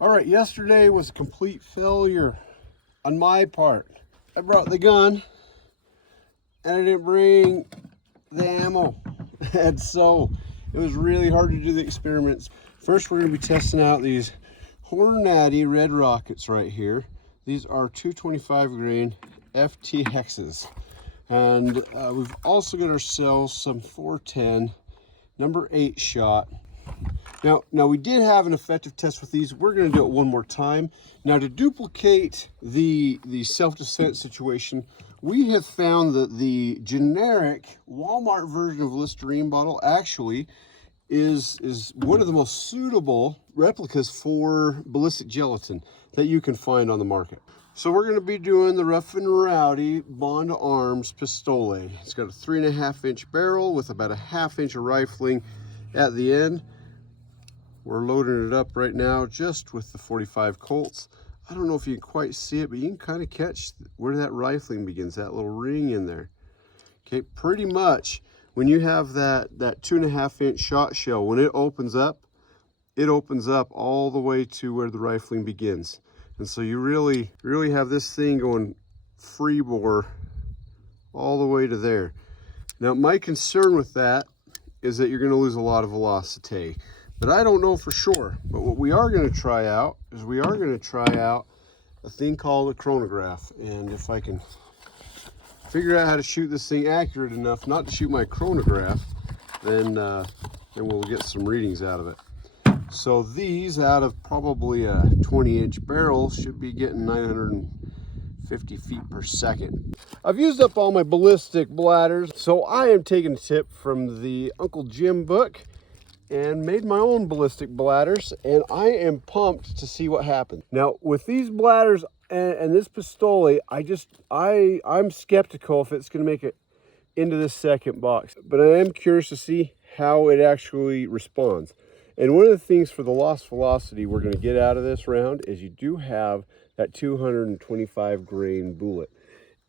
All right, yesterday was a complete failure on my part. I brought the gun and I didn't bring the ammo. And so it was really hard to do the experiments. First, we're gonna be testing out these Hornady red rockets right here. These are 225 grain FT hexes. And we've also got ourselves some 410 number 8 shot. Now we did have an effective test with these. We're going to do it one more time. Now to duplicate the self-defense situation, we have found that the generic Walmart version of Listerine bottle actually is one of the most suitable replicas for ballistic gelatin that you can find on the market. So we're going to be doing the Rough and Rowdy Bond Arms Pistole. It's got a 3.5-inch barrel with about a 1/2 inch of rifling at the end. We're loading it up right now just with the 45 Colts. I don't know if you can quite see it, but you can kind of catch where that rifling begins, that little ring in there. Okay, pretty much when you have that 2.5-inch shot shell, when it opens up all the way to where the rifling begins. And so you really have this thing going free bore all the way to there. Now my concern with that is that you're going to lose a lot of velocity. But I don't know for sure. But what we are going to try out is a thing called a chronograph. And if I can figure out how to shoot this thing accurate enough not to shoot my chronograph, then we'll get some readings out of it. So these, out of probably a 20-inch barrel, should be getting 950 feet per second. I've used up all my ballistic bladders, so I am taking a tip from the Uncle Jim book and made my own ballistic bladders, and I am pumped to see what happens. Now with these bladders and this Pistole, I'm skeptical if it's going to make it into this second box, but I am curious to see how it actually responds. And one of the things for the lost velocity we're going to get out of this round is you do have that 225 grain bullet,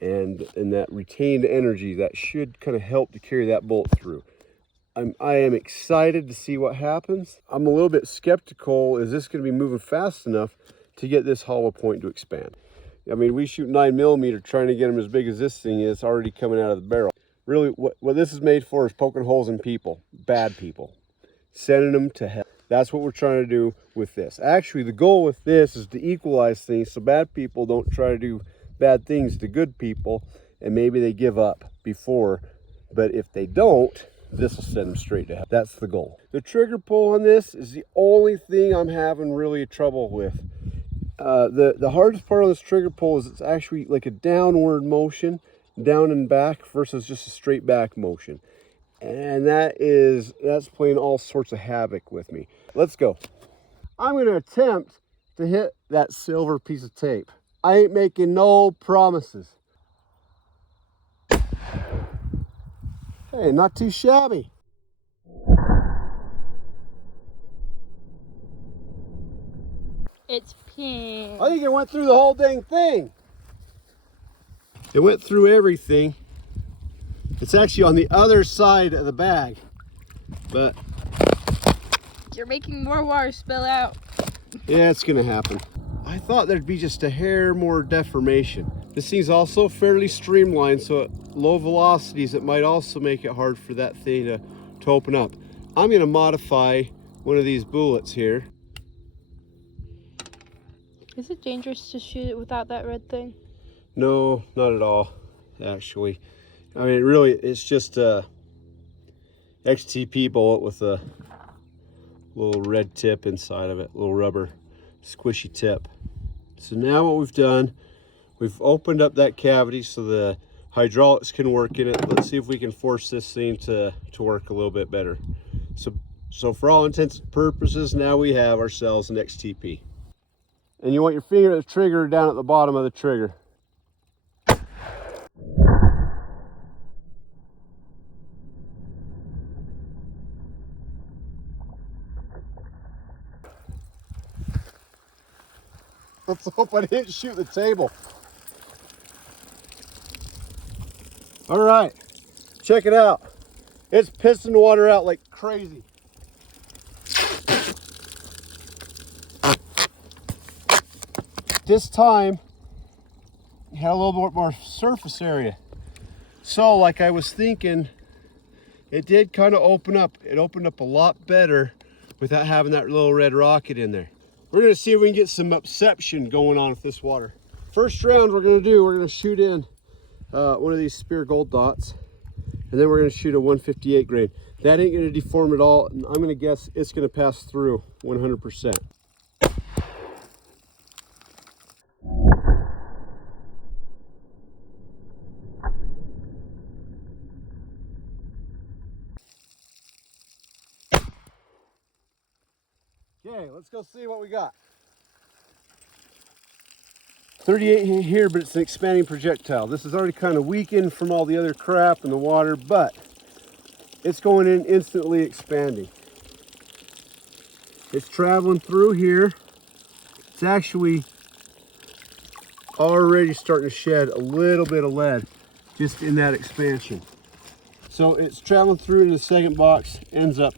and that retained energy that should kind of help to carry that bullet through. I am excited to see what happens. I'm a little bit skeptical, is this going to be moving fast enough to get this hollow point to expand? I mean, we shoot 9mm trying to get them as big as this thing is already coming out of the barrel. Really, what this is made for is poking holes in people, bad people, sending them to hell. That's what we're trying to do with this. Actually, the goal with this is to equalize things so bad people don't try to do bad things to good people, and maybe they give up before. But if they don't, this will send them straight to hell. That's the goal. The trigger pull on this is the only thing I'm having really trouble with. The hardest part on this trigger pull is it's actually like a downward motion, down and back, versus just a straight back motion. And that's playing all sorts of havoc with me. Let's go. I'm going to attempt to hit that silver piece of tape. I ain't making no promises. Hey, not too shabby. It's pink. I think it went through the whole dang thing. It went through everything. It's actually on the other side of the bag, but You're making more water spill out. yeah, it's gonna happen. I thought there'd be just a hair more deformation. This thing's also fairly streamlined, so at low velocities it might also make it hard for that thing to open up. I'm gonna modify one of these bullets here. Is it dangerous to shoot it without that red thing? No, not at all, actually. I mean, it's just a XTP bullet with a little red tip inside of it, little rubber squishy tip. So now what we've done, we've opened up that cavity so the hydraulics can work in it. Let's see if we can force this thing to work a little bit better. So for all intents and purposes, now we have ourselves an XTP. And you want your finger at the trigger down at the bottom of the trigger. Let's hope I didn't shoot the table. All right, check it out. It's pissing water out like crazy. this time it had a little bit more surface area. So like I was thinking, it did kind of open up. It opened up a lot better without having that little red rocket in there. We're gonna see if we can get some upception going on with this water. First round we're gonna shoot in one of these spear gold dots, and then we're gonna shoot a 158 grain. That ain't gonna deform at all. I'm gonna guess it's gonna pass through 100%. Okay, let's go see what we got. 38 here, but it's an expanding projectile. This is already kind of weakened from all the other crap in the water, but it's going in instantly expanding. It's traveling through here. It's actually already starting to shed a little bit of lead just in that expansion. So it's traveling through in the second box, ends up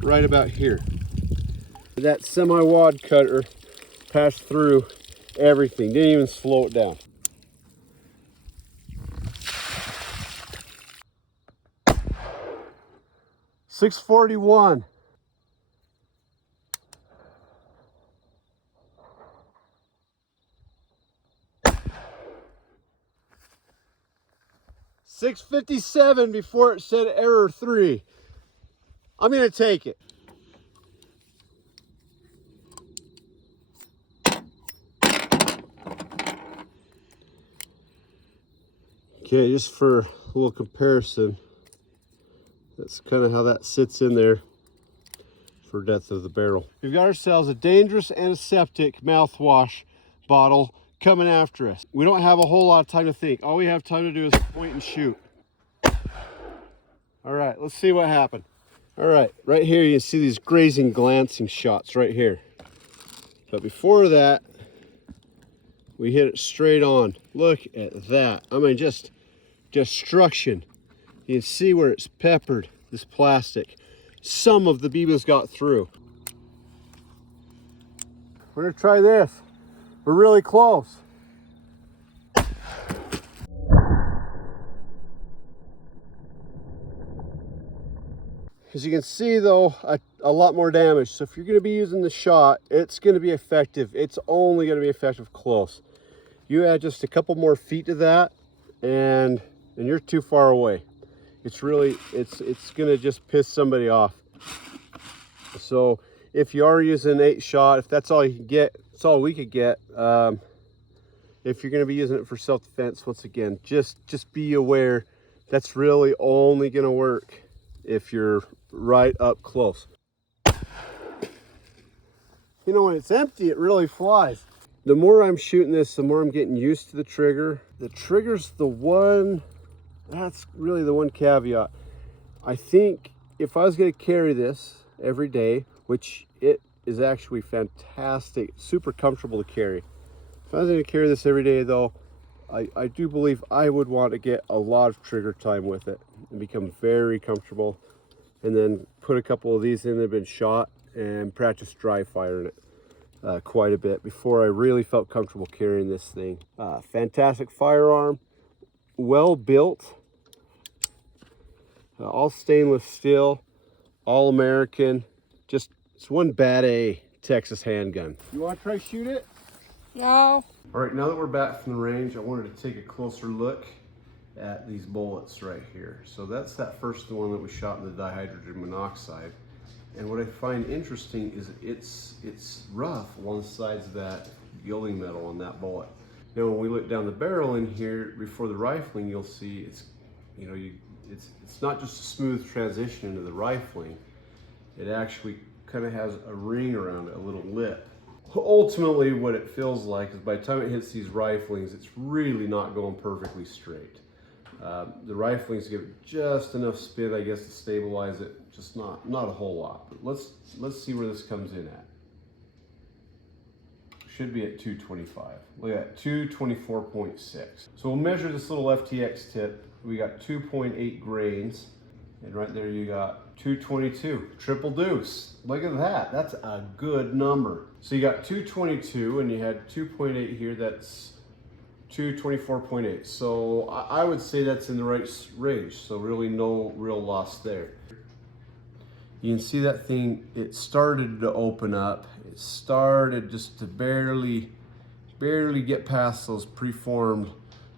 right about here. That semi-wad cutter passed through everything, didn't even slow it down. .641. .657 before it said error 3. I'm gonna take it. Okay, just for a little comparison, that's kind of how that sits in there for depth of the barrel. We've got ourselves a dangerous antiseptic mouthwash bottle coming after us. We don't have a whole lot of time to think. All we have time to do is point and shoot. All right, let's see what happened. All right, right here you can see these grazing, glancing shots right here. But before that, we hit it straight on. Look at that. I mean, just destruction. You can see where it's peppered, this plastic. Some of the BBs got through. We're gonna try this. We're really close. As you can see though, a lot more damage. So if you're gonna be using the shot, it's gonna be effective. It's only gonna be effective close. You add just a couple more feet to that and you're too far away. It's really, it's gonna just piss somebody off. So if you are using 8-shot, if that's all you can get, it's all we could get. If you're gonna be using it for self-defense, once again, just be aware that's really only gonna work if you're right up close. You know, when it's empty, it really flies. The more I'm shooting this, the more I'm getting used to the trigger. The trigger's the one, that's really the one caveat. I think if I was gonna carry this every day, which it is actually fantastic, super comfortable to carry. If I was gonna carry this every day though, I do believe I would want to get a lot of trigger time with it and become very comfortable, and then put a couple of these in that have been shot and practice dry firing it quite a bit before I really felt comfortable carrying this thing. Fantastic firearm, well built, all stainless steel, all American. Just, it's one bad A Texas handgun. You want to try shoot it? No. All right, now that we're back from the range, I wanted to take a closer look at these bullets right here. So that's that first one that we shot in the dihydrogen monoxide. And what I find interesting is it's rough along the sides of that gilding metal on that bullet. Now when we look down the barrel in here before the rifling, you'll see it's, you know, it's not just a smooth transition into the rifling. It actually kind of has a ring around it, a little lip. Ultimately what it feels like is by the time it hits these riflings, it's really not going perfectly straight. The riflings give it just enough spin, I guess, to stabilize it, just not a whole lot. But let's see where this comes in at. Should be at 225. Look at that, 224.6. So we'll measure this little FTX tip. We got 2.8 grains, and right there you got 222, triple deuce. Look at that, that's a good number. So you got 222 and you had 2.8 here, that's 224.8. So I would say that's in the right range. So really no real loss there. You can see that thing, it started to open up. It started just to barely get past those preformed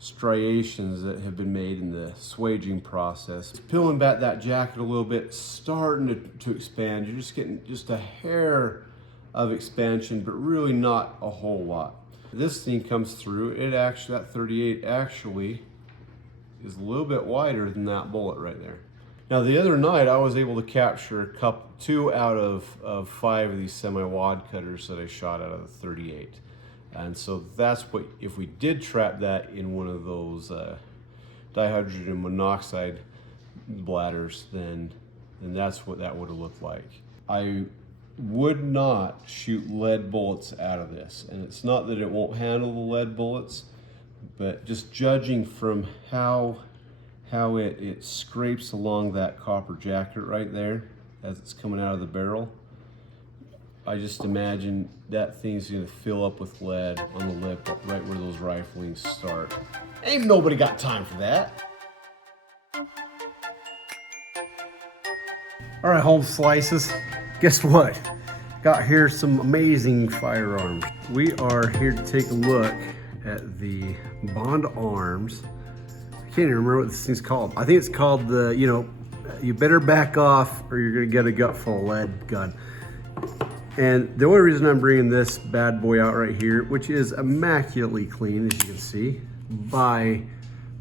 striations that have been made in the swaging process. It's peeling back that jacket a little bit, starting to expand. You're just getting just a hair of expansion, but really not a whole lot. This thing comes through, it actually, that 38 actually is a little bit wider than that bullet right there. Now the other night I was able to capture two out of 5 of these semi-wad cutters that I shot out of the 38. And so that's what, if we did trap that in one of those dihydrogen monoxide bladders, then that's what that would have looked like. I would not shoot lead bullets out of this. And it's not that it won't handle the lead bullets, but just judging from how it scrapes along that copper jacket right there as it's coming out of the barrel, I just imagine that thing's gonna fill up with lead on the lip right where those riflings start. Ain't nobody got time for that. All right, home slices. Guess what? Got here some amazing firearms. We are here to take a look at the Bond Arms. I can't even remember what this thing's called. I think it's called the, you better back off or you're gonna get a gut full of lead gun. And the only reason I'm bringing this bad boy out right here, which is immaculately clean, as you can see, by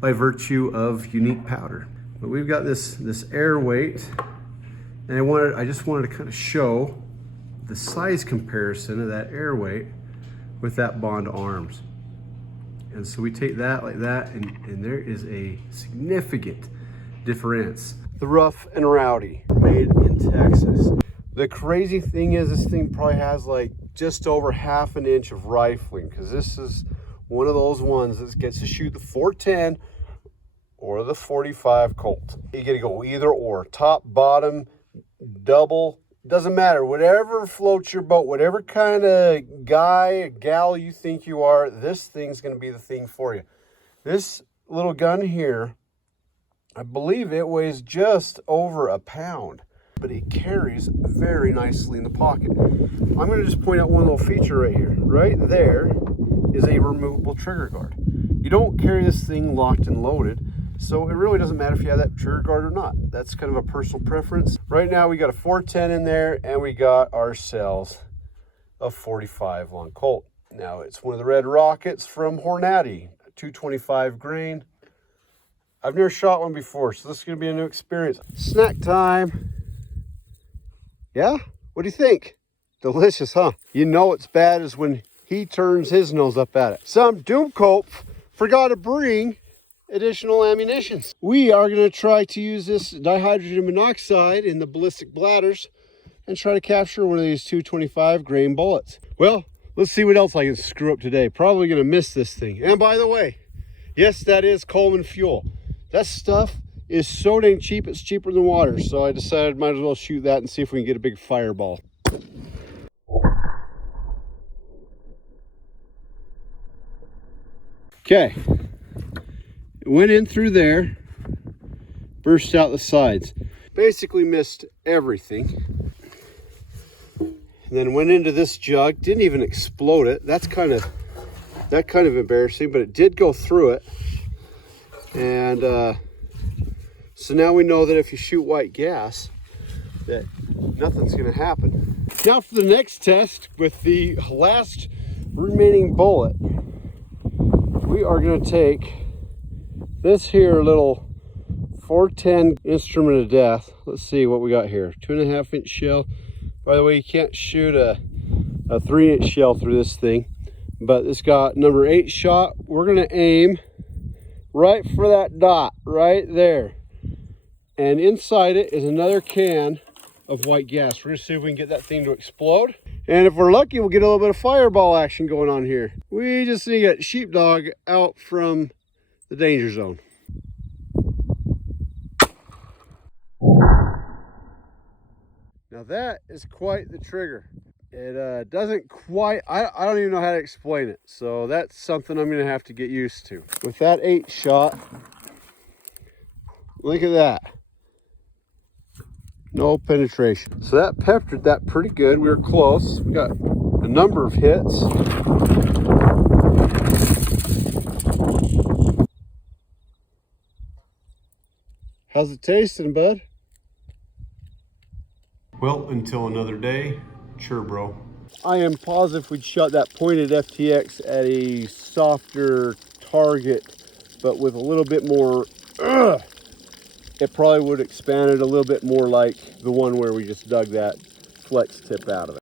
virtue of unique powder. But we've got this air weight, and I just wanted to kind of show the size comparison of that air weight with that Bond Arms. And so we take that like that, and there is a significant difference. The Rough and Rowdy, made in Texas. The crazy thing is this thing probably has like just over ½ an inch of rifling, because this is one of those ones that gets to shoot the 410 or the 45 Colt. You gotta go either or, top, bottom, double, doesn't matter. Whatever floats your boat, whatever kind of guy, gal you think you are, this thing's gonna be the thing for you. This little gun here, I believe it weighs just over a pound, but it carries very nicely in the pocket. I'm gonna just point out one little feature right here. Right there is a removable trigger guard. You don't carry this thing locked and loaded, so it really doesn't matter if you have that trigger guard or not. That's kind of a personal preference. Right now we got a 410 in there, and we got ourselves a 45 long Colt. Now it's one of the Red Rockets from Hornady, 225 grain. I've never shot one before, so this is gonna be a new experience. Snack time. Yeah? What do you think? Delicious, huh? You know it's bad is when he turns his nose up at it. Some doomcope forgot to bring additional ammunition. We are going to try to use this dihydrogen monoxide in the ballistic bladders and try to capture one of these 225 grain bullets. Well, let's see what else I can screw up today. Probably going to miss this thing. And by the way, yes, that is Coleman fuel. That stuff is so dang cheap, it's cheaper than water. So I decided might as well shoot that and see if we can get a big fireball. Okay, it went in through there, burst out the sides. Basically missed everything. And then went into this jug, didn't even explode it. That's kind of embarrassing, but it did go through it. And so now we know that if you shoot white gas, that nothing's gonna happen. Now for the next test with the last remaining bullet, we are gonna take this here little 410 instrument of death. Let's see what we got here. 2.5 inch shell. By the way, you can't shoot a 3-inch shell through this thing, but it's got number 8 shot. We're gonna aim right for that dot right there. And inside it is another can of white gas. We're gonna see if we can get that thing to explode. And if we're lucky, we'll get a little bit of fireball action going on here. We just need to get sheepdog out from the danger zone. Now that is quite the trigger. It doesn't quite, I don't even know how to explain it. So that's something I'm gonna have to get used to. With that 8-shot, look at that. No penetration. So that peppered that pretty good. We were close. We got a number of hits. How's it tasting, bud? Well, until another day, sure, bro. I am positive we'd shot that pointed FTX at a softer target, but with a little bit more, it probably would expand it a little bit more like the one where we just dug that flex tip out of it.